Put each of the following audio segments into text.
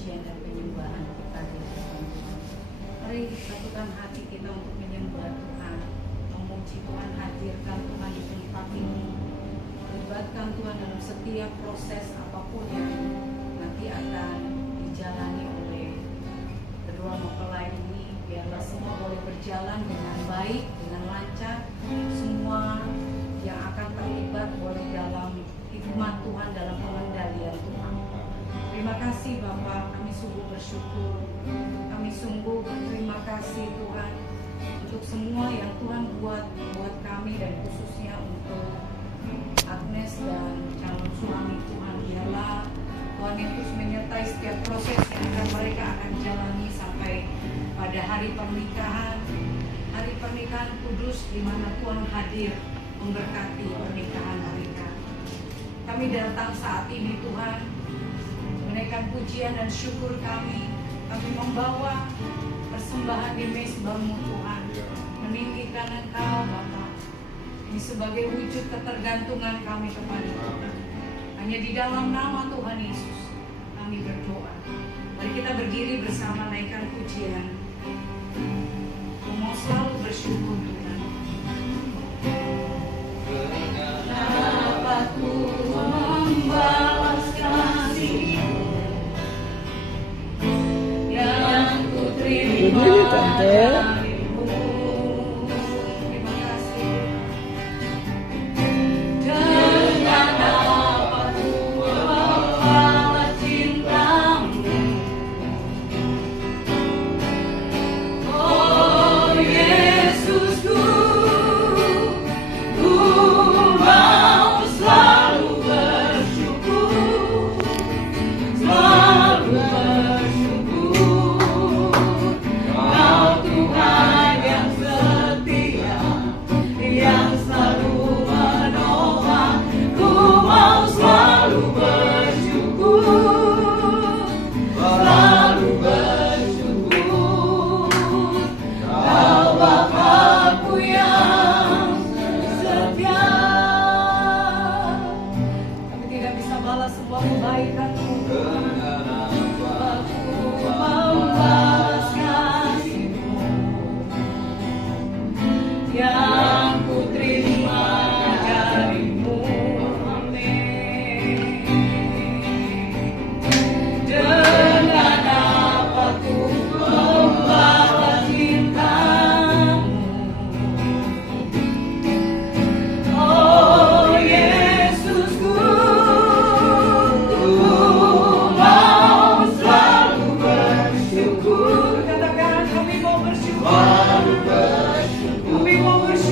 pujian dan penyembahan kita di hadapan Tuhan. Mari satukan hati kita untuk menyembah Tuhan, memuji Tuhan, hadirkan Tuhan di tempat ini, libatkan Tuhan dalam setiap proses apapun yang nanti akan dijalani oleh kedua mempelai ini. Biarlah semua boleh berjalan dengan baik, dengan lancar. Semua yang akan terlibat boleh dalam hikmat Tuhan, dalam pengendalian Tuhan. Terima kasih Bapa, kami sungguh bersyukur. Kami sungguh berterima kasih Tuhan untuk semua yang Tuhan buat kami, dan khususnya untuk Agnes dan calon suami Tuhan. Biarlah Tuhan Yesus menyertai setiap proses yang mereka akan jalani sampai pada hari pernikahan kudus di mana Tuhan hadir memberkati pernikahan mereka. Kami datang saat ini Tuhan, menaikkan pujian dan syukur kami membawa persembahan di mezbah-Mu Tuhan, meninggikan Engkau Bapa. Ini sebagai wujud ketergantungan kami kepada Tuhan. Hanya di dalam nama Tuhan Yesus kami berdoa. Mari kita berdiri bersama naikkan pujian. Aku mau selalu bersyukur Tuhan. Kenapa ku membalas kasih-Mu yang ku terima darimu. Terima kasih. Dengan apa ku membalas cinta-Mu. Oh Yesusku, ku mau selalu bersyukur, selalu bersyukur. Kau Tuhan yang setia, yang selalu menolong. Ku mau selalu bersyukur, selalu bersyukur. Kau Bapa-Ku yang setia. Kami tidak bisa balas semua kebaikan-Mu. Aku membalas kasih-Mu yang ku terima dari-Mu. Amin. Dengan apa ku membalas cinta-Mu. Oh Yesusku, ku mau selalu bersyukur. Katakan kami mau bersyukur. Kami mau bersyukur.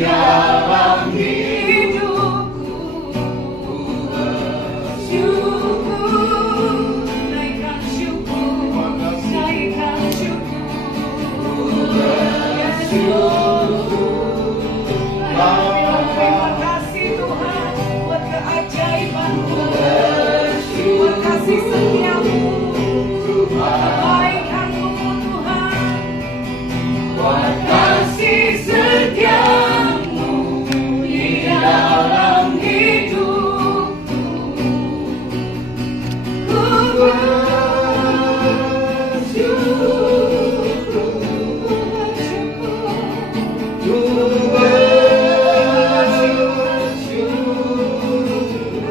dalam hidupku. Syukur, naikkan syukur, naikkan syukur. Ya syukur. Terima kasih Tuhan buat keajaiban-Mu, buat kasih setia-Mu, kebaikan-Mu Tuhan, buat kasih setia-Mu di dalam hidupku. Ku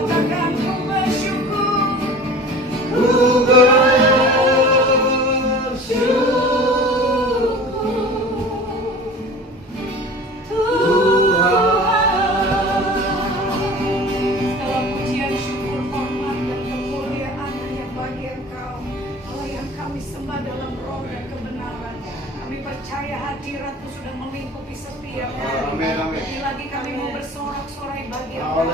katakan ku bersyukur. Segala pujian, syukur, hormat, dan kemuliaan hanya bagi Engkau, Allah yang kami sembah dalam roh dan kebenaran. Kami percaya hadirat-Mu sudah melingkupi setiap kami. Lagi kami mau bersorak-sorai bagi Engkau,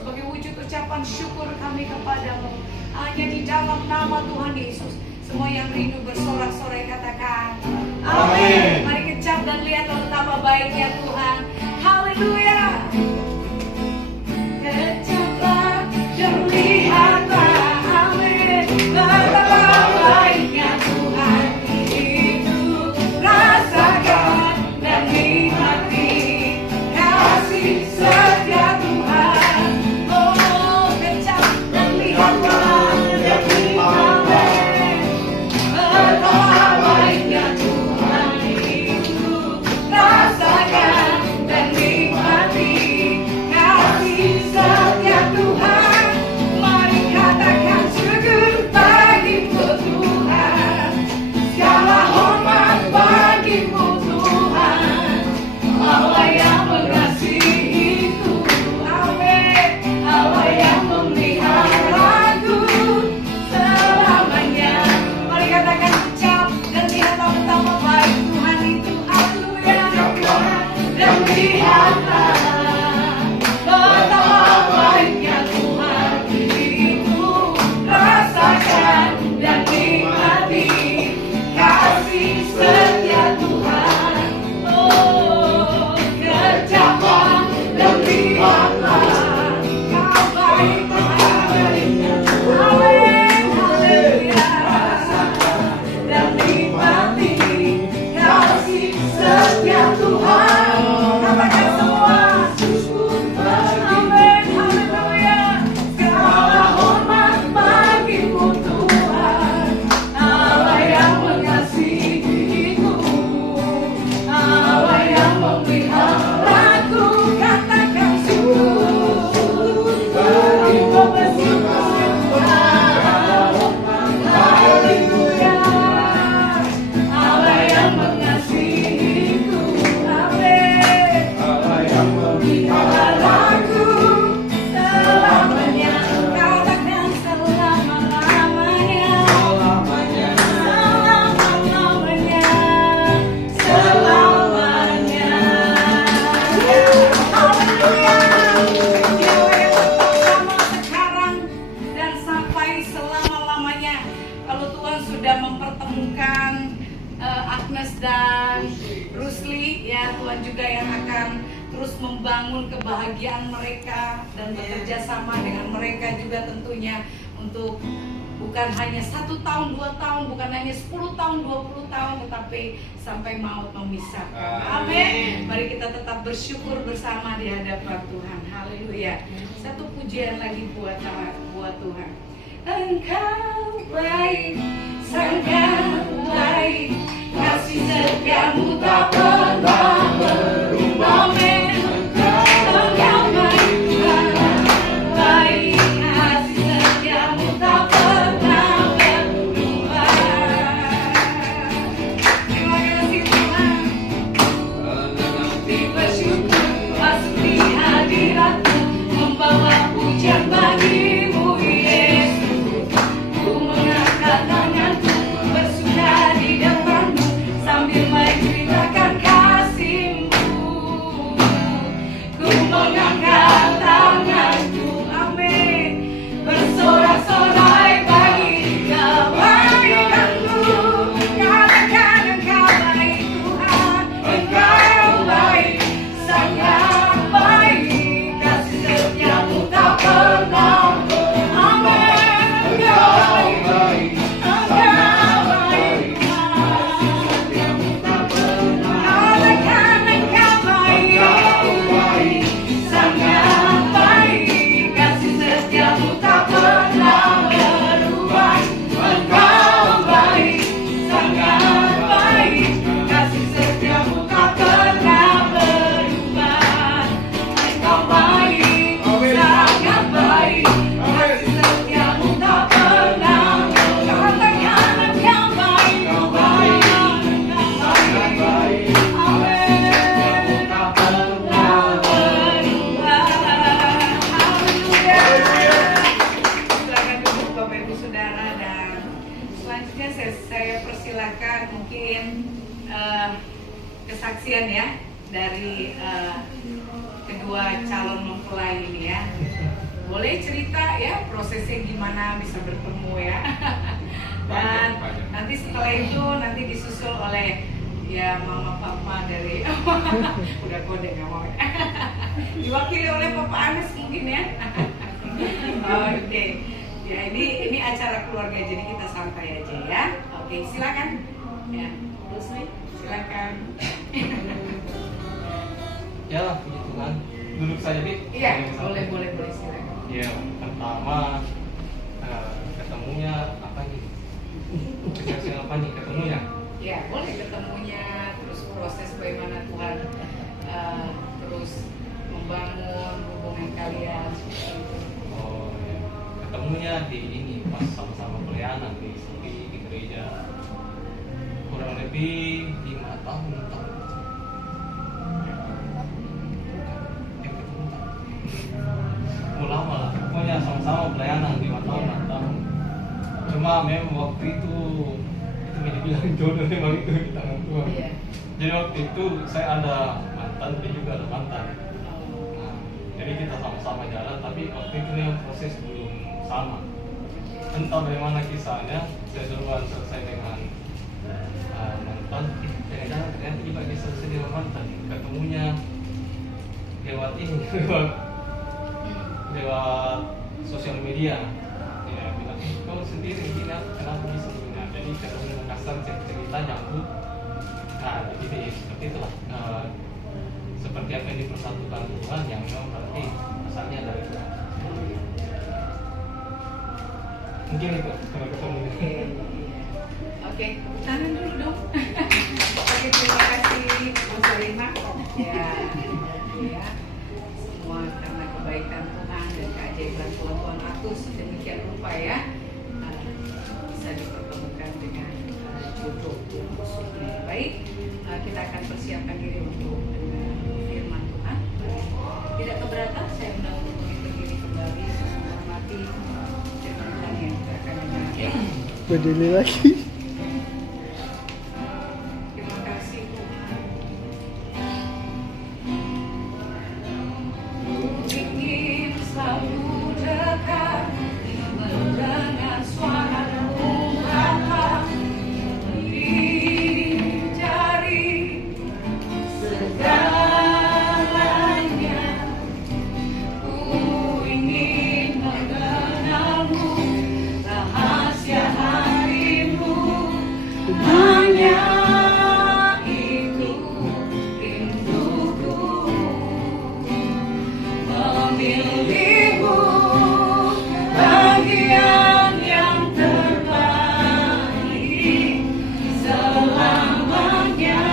sebagai wujud ucapan syukur kami kepadamu. Hanya di dalam nama Tuhan Yesus, semua yang rindu bersorak-sorai katakan amin. Mari kecap dan lihat betapa baiknya Tuhan. Haleluya. Kecaplah dan lihatlah, amin, betapa baiknya Tuhan itu. Rasakan dan nikmati kasih setia Tuhan. Oh, kecap dan lihatlah, amin, betapa baiknya Tuhan itu. Rasakan dan nikmati kasih setia Tuhan. Mari katakan syukur bagimu Tuhan, segala hormat bagimu Tuhan, Allah yang mengasihiku, amin, Allah yang memeliharaku selamanya. Mari katakan ucap dan lihatlah betapa baik Tuhan itu. Haleluya. Dan lihatlah betapa baiknya Tuhan itu. Rasakan dan nikmati kasih setia Tuhan. Oh, kerjakan dan lihatlah kau baik baiknya. Amin, haleluya. Dan nikmati kasih setia Tuhan. Katakan semua. Amin, haleluya. Segala hormat bagimu Tuhan, Allah yang mengasihiku, Allah yang memeliharaku. Katakan syukur, bagimu bersyukur. Haleluya. Allah yang mengasihiku, amin, Allah yang memeliharaku selamanya. Katakan selama-lamanya, selama-lamanya, selamanya. Haleluya. Dia bersama sekarang dan sampai selama-lamanya. Kalau Tuhan sudah mempertemukan Agnes dan Rusli, ya Tuhan juga yang akan terus membangun kebahagiaan mereka dan bekerja sama dengan mereka juga tentunya untuk bukan hanya 1 tahun, 2 tahun, bukan hanya 10 tahun, 20 tahun, tetapi sampai maut memisahkan. Amin. Mari kita tetap bersyukur bersama di hadapan Tuhan. Haleluya. Satu pujian lagi buat Tuhan. Engkau baik, sangat baik, kasih setiamu tak pernah berubah. Amin. Engkau baik, sangat baik, kasih setiamu tak pernah berubah. Terima kasih Tuhan. Bersyukur pasti hadirat-Mu, membawa pujian bagi-Mu Yesus. Ku mengangkat tanganku saya persilakan mungkin kesaksian ya dari kedua calon mempelai ini ya. Boleh cerita ya prosesnya gimana bisa bertemu ya. Dan nanti setelah itu nanti disusul oleh ya mama papa dari udah kode nggak mau diwakili oleh papa Anas mungkin ya. Oke. Ya ini acara keluarga jadi kita santai aja ya. Oke, silakan ya. Terus nih silakan. Ya gitu kan, duduk saja Dik. Iya boleh silakan. Ya pertama ketemunya apa nih? Kesaksian apa nih ketemunya? Ya boleh ketemunya, terus proses bagaimana Tuhan terus membangun hubungan kalian. Oh ya, ketemunya di ini pas sama-sama pelayanan di gereja kurang lebih 5 tahun. Lama lah, pokoknya sama-sama pelayanan 5 tahun 6 tahun. Cuma memang waktu itu dibilang jodoh memang itu di tangan Tuhan. Iya. Jadi waktu itu saya ada mantan, dia juga ada mantan. Nah, jadi kita sama-sama jalan, tapi waktu itu memang proses belum sama. Entah bagaimana kisahnya, saya duluan selesai dengan mantan. Jangan-jangan ternyata juga dia selesai dengan mantan. Ketemunya lewat ini, lewat sosial media. Ya bilang, kau sendiri ini kenapa bisa begini? Jadi ketemu kasar cerita nyambung. Nah jadi seperti itulah. Seperti apa yang dipersatukan Tuhan yang memang berarti asalnya dari Tuhan. Mungkin itu kalau ketemu. Oke, tangan dulu dong. Oke, terima kasih Bu Salima. Ya. Semua karena kebaikan Tuhan dan keajaiban Tuhan aku sedemikian rupa ya bisa dipertemukan dengan jodoh maksudnya. Baik, kita akan persiapkan diri untuk firman Tuhan. Tidak keberatan saya undang untuk berdiri kembali menghormati firman Tuhan yang kita akan dengar. Berdiri lagi. Terima kasih Tuhan. Ingin selalu dekat mendengar suara-Mu Bapa, mencari segalanya. Ku ingin mengenal-Mu, rahasia hati-Mu, hanya itu rinduku. Memilihmu bagian yang terbaik, selamanya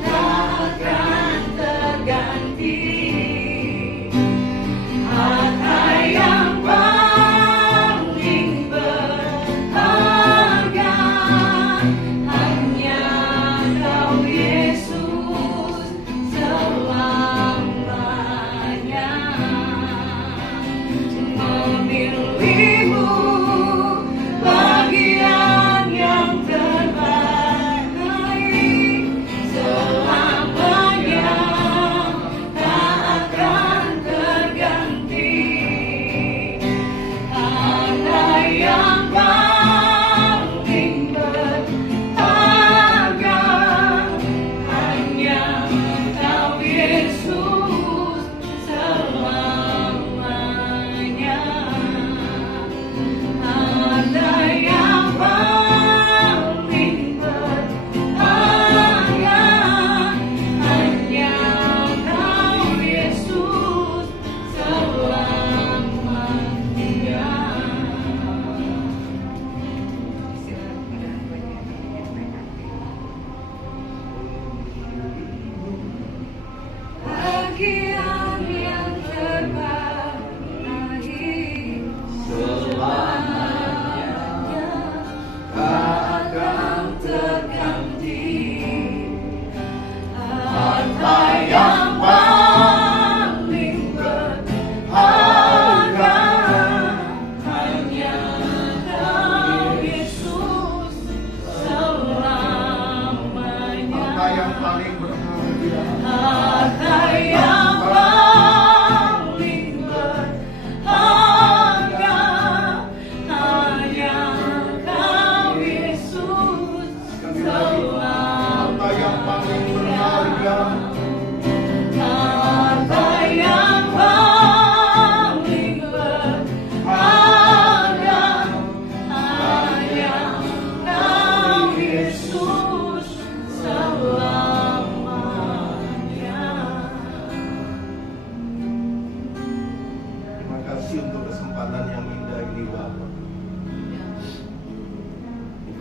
tak akan terganti. Harta yang paling berharga hanya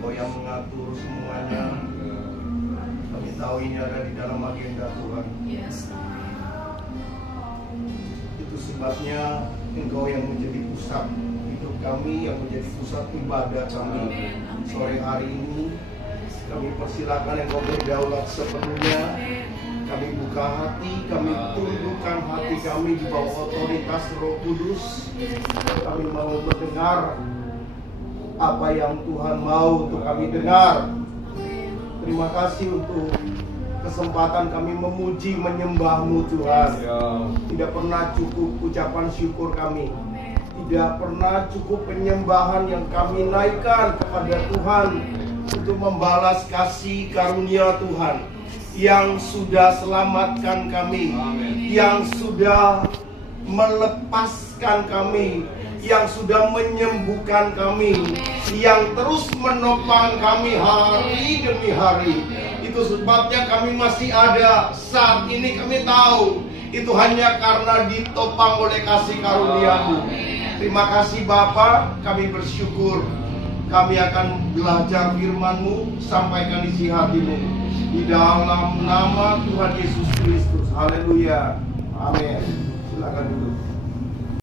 Engkau yang mengatur semuanya. Kami tahu ini ada di dalam agenda Tuhan. Yes. Itu sebabnya Engkau yang menjadi pusat hidup kami, yang menjadi pusat ibadah kami. Sore hari ini kami persilakan Engkau berdaulat sepenuhnya. Kami buka hati, kami tundukkan hati kami di bawah otoritas Roh Kudus. Kami mau mendengar apa yang Tuhan mau untuk kami dengar. Terima kasih untuk kesempatan kami memuji, menyembah-Mu Tuhan. Tidak pernah cukup ucapan syukur kami. Tidak pernah cukup penyembahan yang kami naikkan kepada Tuhan untuk membalas kasih karunia Tuhan yang sudah selamatkan kami, yang sudah melepaskan kami, yang sudah menyembuhkan kami, yang terus menopang kami hari demi hari. Itu sebabnya kami masih ada saat ini. Kami tahu itu hanya karena ditopang oleh kasih karunia-Mu. Terima kasih Bapa, kami bersyukur. Kami akan belajar firman-Mu, sampaikan isi hati-Mu di dalam nama Tuhan Yesus Kristus. Haleluya. Amin. Silakan duduk.